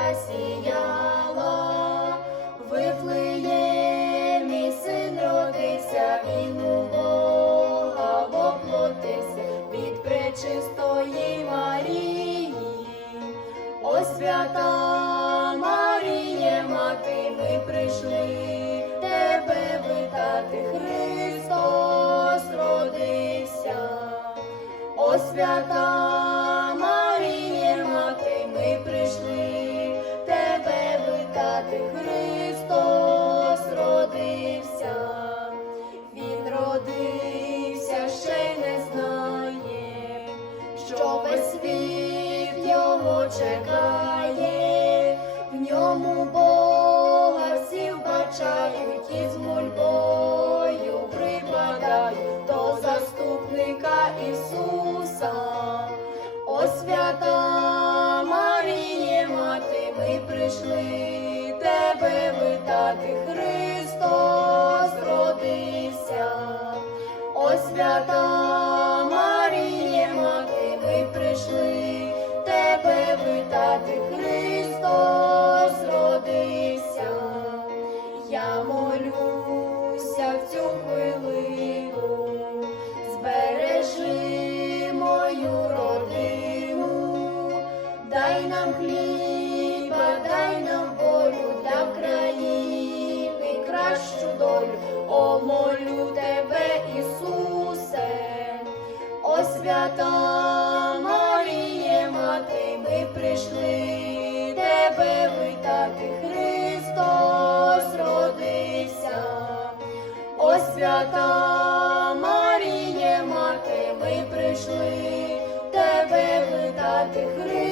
Небі засіяла, Вифлеємі син родився, він у Бога воплотився від пречистої Марії. О свята Маріє, мати, ми прийшли тебе витати, Христос родився. О свята Христос родився. Він родився, ще не знає, що весь світ чекає, в ньому Бога всі вбачають і з мольбою свята Маріє, мати, ми прийшли. Тебе витати, Христос родився. Я молюся в цю хвилину, збережи мою родину, дай нам хліба, дай нам волю для країни, кращу долю, о, молю тебе, свята Маріє, мати, ми прийшли тебе витати, Христос родився. О свята Маріє, мати, ми прийшли тебе витати, Христос